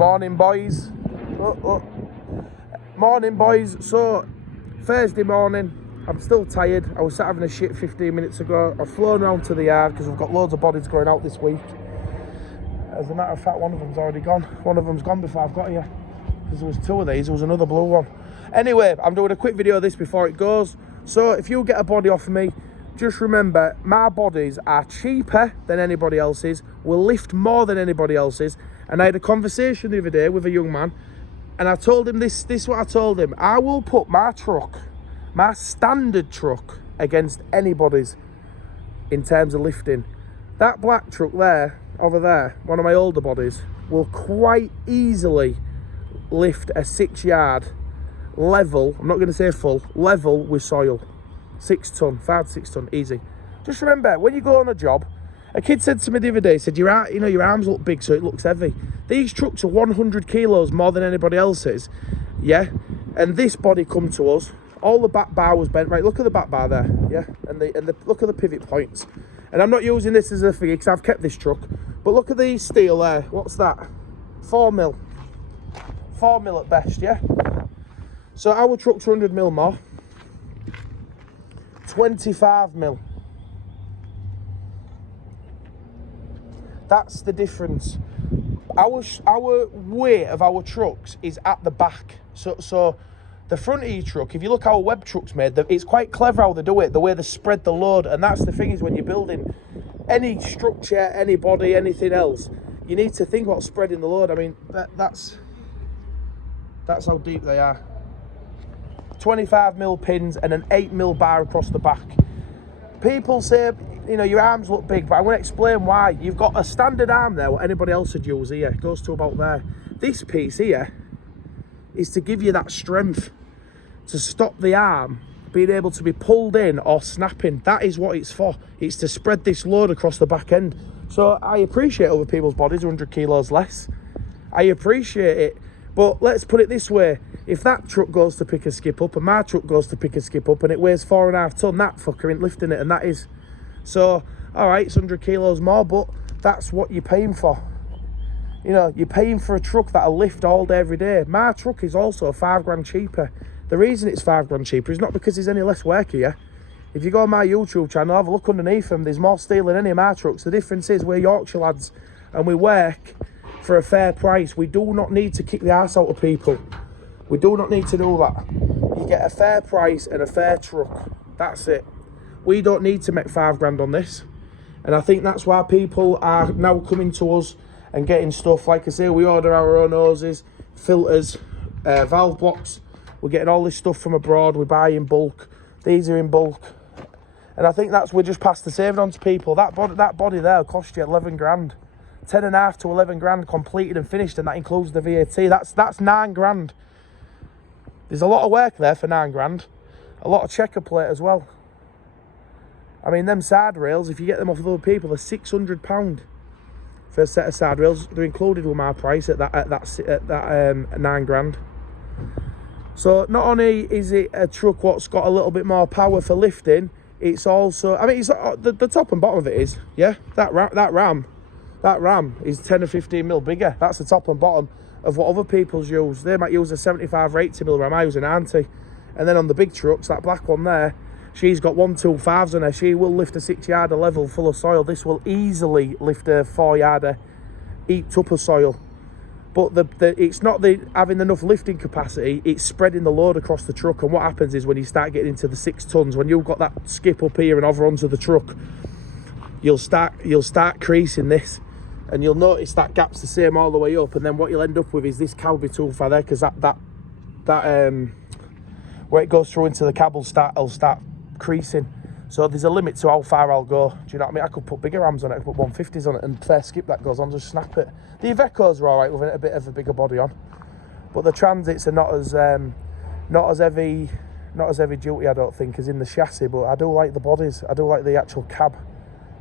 Morning, boys. Morning, boys. So, Thursday morning, I'm still tired. I was sat having a shit 15 minutes ago. I've flown around to the yard because we've got loads of bodies going out this week. As a matter of fact, one of them's already gone. One of them's gone before I've got here. Because there was two of these, there was another blue one. Anyway, I'm doing a quick video of this before it goes. So, if you get a body off of me, just remember, my bodies are cheaper than anybody else's, will lift more than anybody else's. And I had a conversation the other day with a young man, and I told him this is what I told him. I will put my truck, my standard truck, against anybody's in terms of lifting. That black truck there, over there, one of my older bodies, will quite easily lift a 6 yard level, I'm not going to say full, level with soil. 6 ton, 5 to 6 ton, easy. Just remember, when you go on a job, a kid said to me the other day, he said, your arms look big, so it looks heavy. These trucks are 100 kilos more than anybody else's, yeah? And this body come to us, all the back bar was bent, right, look at the back bar there, yeah? And the look at the pivot points. And I'm not using this as a thing, because I've kept this truck, but look at the steel there, what's that? 4 mil. 4 mil at best, yeah? So our truck's 100 mil more. 25 mil. That's the difference. Our weight of our trucks is at the back. So the front of your truck, if you look how a web truck's made, it's quite clever how they do it, the way they spread the load. And that's the thing, is when you're building any structure, any body, anything else, you need to think about spreading the load. I mean, that's how deep they are. 25 mil pins and an 8 mil bar across the back. People say, you know, your arms look big, but I'm going to explain why. You've got a standard arm there, what anybody else would use here. It goes to about there. This piece here is to give you that strength to stop the arm being able to be pulled in or snapping. That is what it's for. It's to spread this load across the back end. So I appreciate other people's bodies 100 kilos less. I appreciate it. But let's put it this way. If that truck goes to pick a skip up and my truck goes to pick a skip up and it weighs 4.5 ton, that fucker ain't lifting it, and that is. So, all right, it's 100 kilos more, but that's what you're paying for. You know, you're paying for a truck that'll lift all day, every day. My truck is also 5 grand cheaper. The reason it's 5 grand cheaper is not because there's any less work here. If you go on my YouTube channel, have a look underneath them, there's more steel than any of my trucks. The difference is we're Yorkshire lads and we work for a fair price. We do not need to kick the arse out of people. We do not need to do that. You get a fair price and a fair truck. That's it. We don't need to make 5 grand on this. And I think that's why people are now coming to us and getting stuff. Like I say, we order our own hoses, filters, valve blocks. We're getting all this stuff from abroad. We buy in bulk. These are in bulk. And I think we're just past the saving on to people. That body there will cost you 11 grand. 10.5 to 11 grand completed and finished, and that includes the VAT. That's 9 grand. There's a lot of work there for 9 grand. A lot of checker plate as well. I mean, them side rails, if you get them off of other people, are £600 for a set of side rails. They're included with my price at that 9 grand. So not only is it a truck what's got a little bit more power for lifting, it's also, I mean, it's the top and bottom of it is, yeah. That ram is 10 or 15 mil bigger. That's the top and bottom of what other people's use. They might use a 75 or 80 mil ram. I use an 90. And then on the big trucks, that black one there, she's got 125s on her. She will lift a 6 yarder level full of soil. This will easily lift a 4 yarder heaped up of soil. But it's not having enough lifting capacity, it's spreading the load across the truck. And what happens is when you start getting into the 6 tons, when you've got that skip up here and over onto the truck, you'll start creasing this. And you'll notice that gap's the same all the way up, and then what you'll end up with is this cab tool for there, because that where it goes through into the cab will start creasing. So there's a limit to how far I'll go. Do you know what I mean? I could put bigger rams on it, I could put 150s on it, and fair skip that goes on, just snap it. The Ivecos are all right with it, a bit of a bigger body on, but the Transits are not as heavy duty, I don't think, as in the chassis. But I do like the bodies. I do like the actual cab.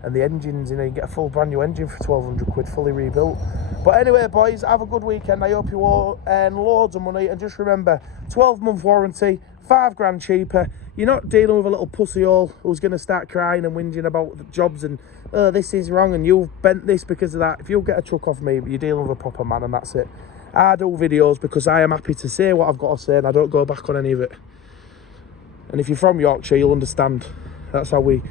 And the engines, you know, you get a full brand new engine for 1,200 quid, fully rebuilt. But anyway, boys, have a good weekend. I hope you all earn loads of money. And just remember, 12-month warranty, 5 grand cheaper. You're not dealing with a little pussy hole who's going to start crying and whinging about the jobs and oh, this is wrong and you've bent this because of that. If you get a truck off me, you're dealing with a proper man, and that's it. I do videos because I am happy to say what I've got to say, and I don't go back on any of it. And if you're from Yorkshire, you'll understand. That's how we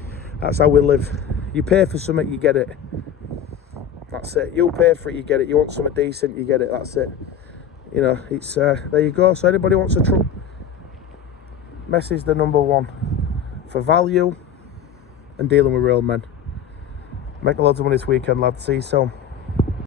live. You pay for something, you get it. That's it. You pay for it, you get it. You want something decent, you get it. That's it. You know, it's there you go. So anybody wants a truck, Messi's the number one for value and dealing with real men. Make loads of money this weekend, lads. See you soon.